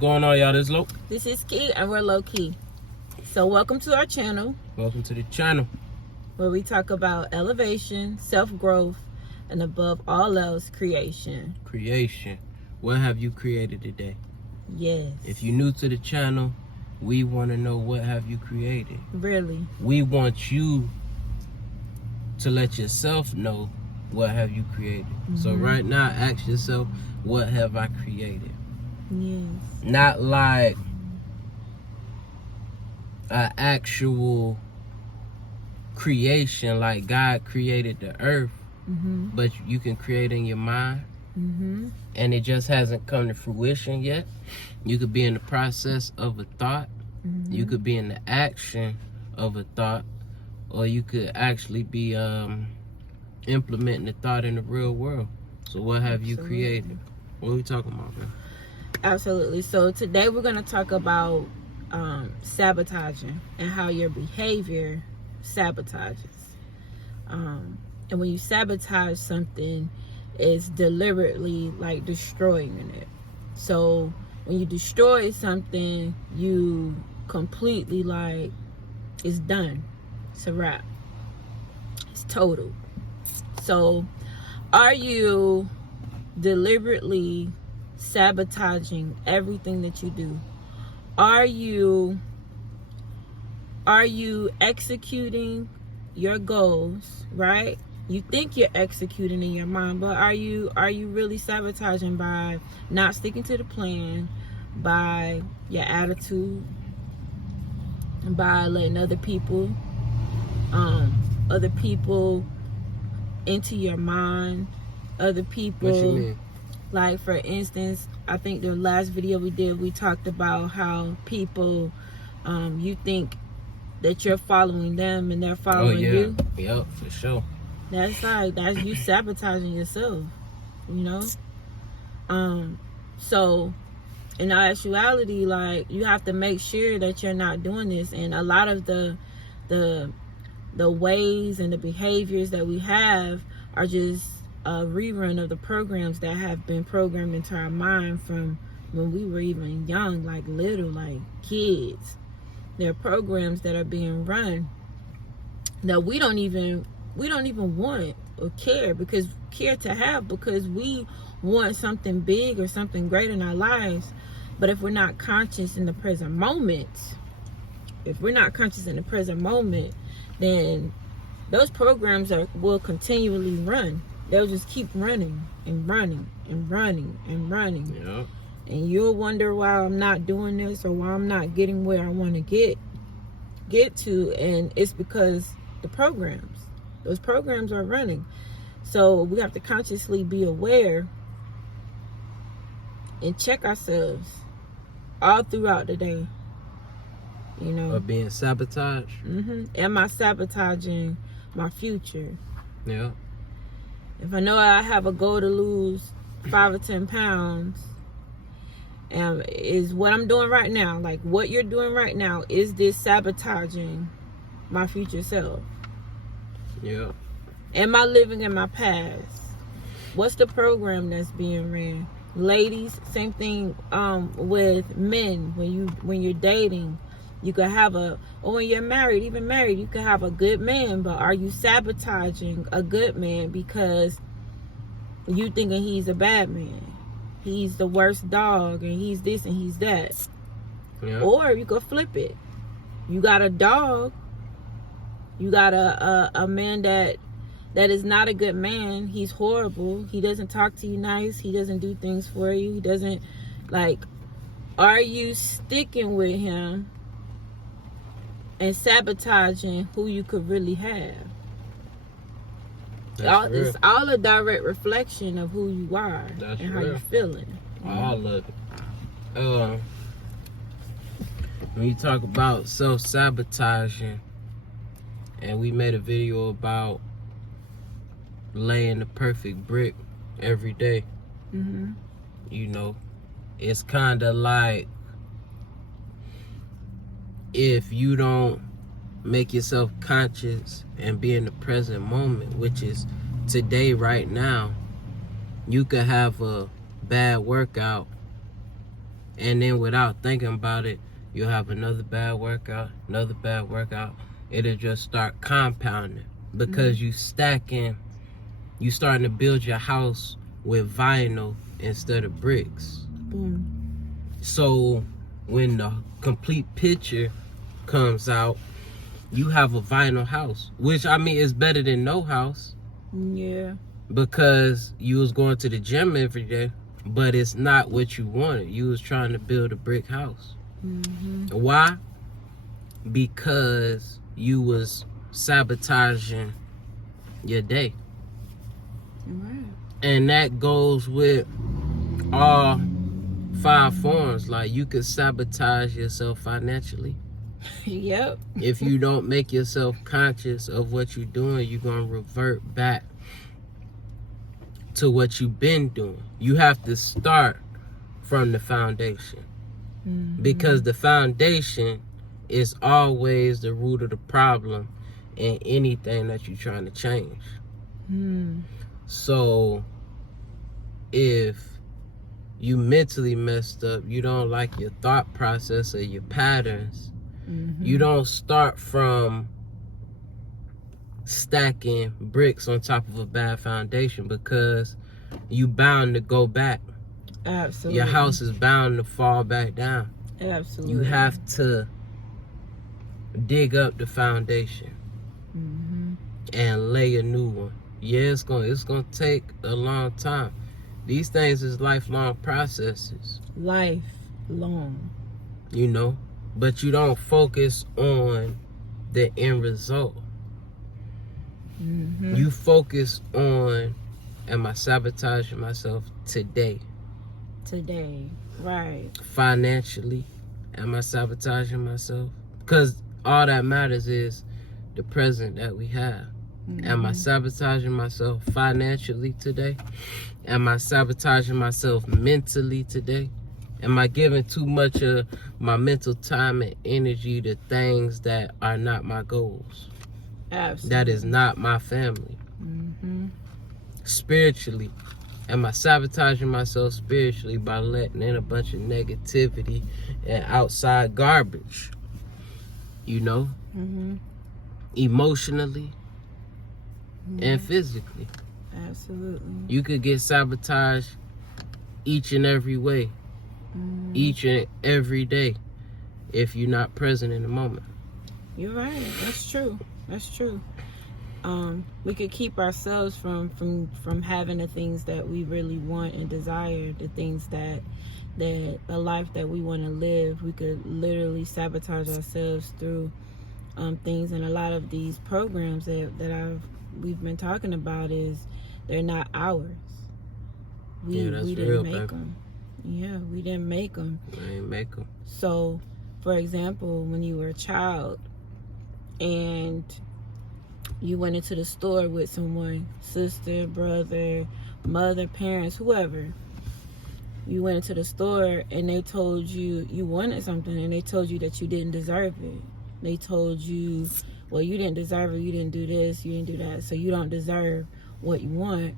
Going on, y'all? This is Low. This is Key, and we're low key. So welcome to our channel, Welcome to the channel. where we talk about elevation, self-growth, and above all else, creation. Creation. What have you created today? Yes. If you're new to the channel, we want to know what have you created. Really. We want you to let yourself know what have you created. So right now, ask yourself, what have I created? Yes. Not like an actual creation like God created the earth, but you can create in your mind, and it just hasn't come to fruition yet. You could be in the process of a thought, you could be in the action of a thought, or you could actually be implementing the thought in the real world. So what have you created? What are we talking about, man? Absolutely. So today we're going to talk about sabotaging and how your behavior sabotages. And when you sabotage something, it's deliberately like destroying it. So when you destroy something, you completely like, it's done. It's a wrap. It's total. So are you deliberately sabotaging everything that you do? Are you executing your goals, right? You think you're executing in your mind, but are you really sabotaging by not sticking to the plan, by your attitude, by letting other people into your mind, other people? What you mean? Like, for instance, I think the last video we did, we talked about how people, you think that you're following them and they're following you. Yep, for sure. That's you sabotaging yourself, you know? So in actuality, like, you have to make sure that you're not doing this. And a lot of the ways and the behaviors that we have are just a rerun of the programs that have been programmed into our mind from when we were even young, like little, like kids. There are programs that are being run that we don't even want or care to have, because we want something big or something great in our lives. But if we're not conscious in the present moment, then those programs will continually run. They'll just keep running and running and running and running. Yeah. And you'll wonder why I'm not doing this, or why I'm not getting where I want to get to. And it's because those programs are running. So we have to consciously be aware and check ourselves all throughout the day. You know, Or being sabotaged. Am I sabotaging my future? Yeah. If I know I have a goal to lose 5 or 10 pounds, is what I'm doing right now, like what you're doing right now, is this sabotaging my future self? Yeah. Am I living in my past? What's the program that's being ran? Ladies, same thing with men. When you're dating, you could have or when you're married, even married, you could have a good man, but are you sabotaging a good man because you thinking he's a bad man? He's the worst dog, and he's this and he's that. Yeah. Or you could flip it. You got a dog. You got a man that is not a good man. He's horrible. He doesn't talk to you nice. He doesn't do things for you. He doesn't, like, are you sticking with him and sabotaging who you could really have? It's all a direct reflection of who you are. That's and how real. you're feeling. I love it. When you talk about self-sabotaging, and we made a video about laying the perfect brick every day, you know, it's kind of like, if you don't make yourself conscious and be in the present moment, which is today, right now, you could have a bad workout And then without thinking about it, you'll have another bad workout. It'll just start compounding because you starting to build your house with vinyl instead of bricks. So when the complete picture comes out, you have a vinyl house, which I mean is better than no house. Yeah. Because you was going to the gym every day, but it's not what you wanted. You was trying to build a brick house. Why? Because you was sabotaging your day. Right. And that goes with all 5 forms. Like, you could sabotage yourself financially. Yep. If you don't make yourself conscious of what you're doing, you're going to revert back to what you've been doing. You have to start from the foundation. Because the foundation is always the root of the problem in anything that you're trying to change. So if you mentally messed up, you don't like your thought process or your patterns, you don't start from stacking bricks on top of a bad foundation, because you bound to go back. Absolutely. Your house is bound to fall back down. Absolutely. You have to dig up the foundation and lay a new one. Yeah, it's gonna take a long time. These things is lifelong processes. Lifelong. You know, but you don't focus on the end result. You focus on, am I sabotaging myself today? Right. Financially, am I sabotaging myself? Because all that matters is the present that we have. Am I sabotaging myself financially today? Am I sabotaging myself mentally today? Am I giving too much of my mental time and energy to things that are not my goals? Absolutely. That is not my family. Spiritually, am I sabotaging myself spiritually by letting in a bunch of negativity and outside garbage? You know? Emotionally and physically. Absolutely. You could get sabotaged each and every way, each and every day, if you're not present in the moment. You're right. That's true. We could keep ourselves from having the things that we really want and desire, the things that the life that we want to live. We could literally sabotage ourselves through things. And a lot of these programs that we've been talking about, they're not ours. We didn't make them. Yeah, we didn't make them. I ain't make them. So, for example, when you were a child and you went into the store with someone, sister, brother, mother, parents, whoever, you went into the store and they told you you wanted something, and they told you that you didn't deserve it. They told you, well, you didn't deserve it, you didn't do this, you didn't do that, so you don't deserve what you want.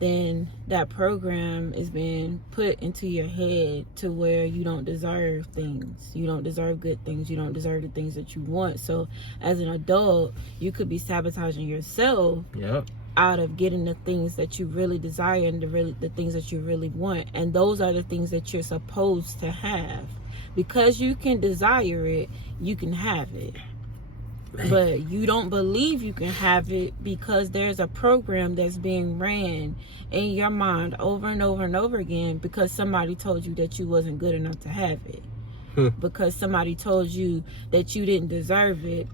Then that program is being put into your head to where you don't deserve things. You don't deserve good things. You don't deserve the things that you want. So as an adult, you could be sabotaging yourself out of getting the things that you really desire and the things that you really want. And those are the things that you're supposed to have. Because you can desire it, you can have it. But you don't believe you can have it because there's a program that's being ran in your mind over and over and over again because somebody told you that you wasn't good enough to have it. Because somebody told you that you didn't deserve it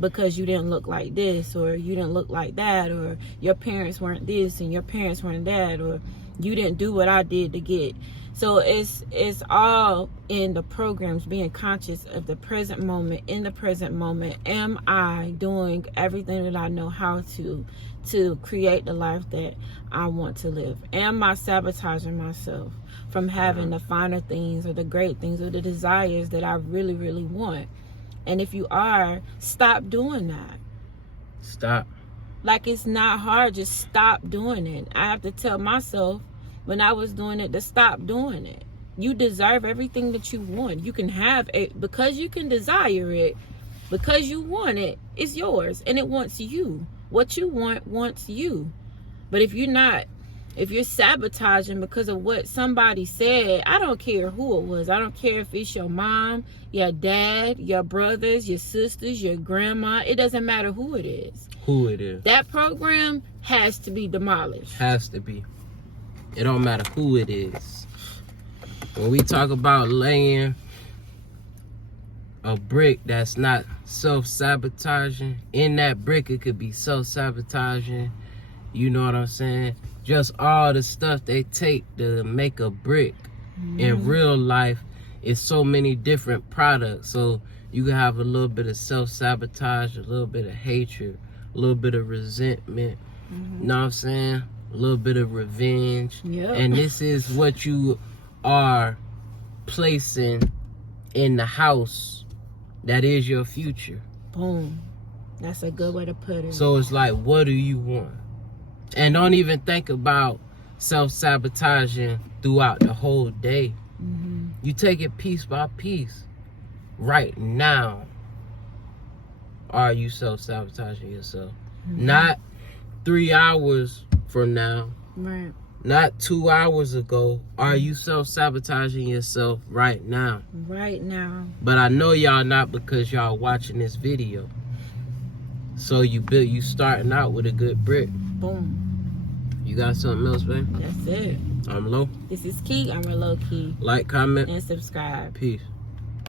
because you didn't look like this, or you didn't look like that, or your parents weren't this and your parents weren't that, or you didn't do what I did to get. So it's all in the programs, being conscious of the present moment. In the present moment, am I doing everything that I know how to create the life that I want to live? Am I sabotaging myself from having the finer things or the great things or the desires that I really, really want? And if you are, stop doing that. Stop. Like, it's not hard. Just stop doing it. I have to tell myself when I was doing it to stop doing it. You deserve everything that you want. You can have it because you can desire it, because you want it. It's yours, and it wants you. What you want wants you. But if you're sabotaging because of what somebody said, I don't care who it was. I don't care if it's your mom, your dad, your brothers, your sisters, your grandma. It doesn't matter who it is. Who it is. That program has to be demolished. Has to be. It don't matter who it is. When we talk about laying a brick that's not self-sabotaging, in that brick it could be self-sabotaging. You know what I'm saying? Just all the stuff they take to make a brick. In real life, it's so many different products. So you can have a little bit of self-sabotage, a little bit of hatred, a little bit of resentment. You know what I'm saying? A little bit of revenge. Yep. And this is what you are placing in the house that is your future. Boom. That's a good way to put it. So it's like, what do you want? And don't even think about self-sabotaging throughout the whole day. You take it piece by piece. Right now, are you self-sabotaging yourself? Not 3 hours from now. Right. Not 2 hours ago. Are you self-sabotaging yourself right now? Right now. But I know y'all not, because y'all watching this video. So you starting out with a good brick. Boom. You got something else, babe? That's it. I'm Low. This is Key. I'm a Low Key. Like, comment, And subscribe. peace.